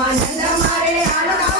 ஆனந்தமாரே ஆனந்தம்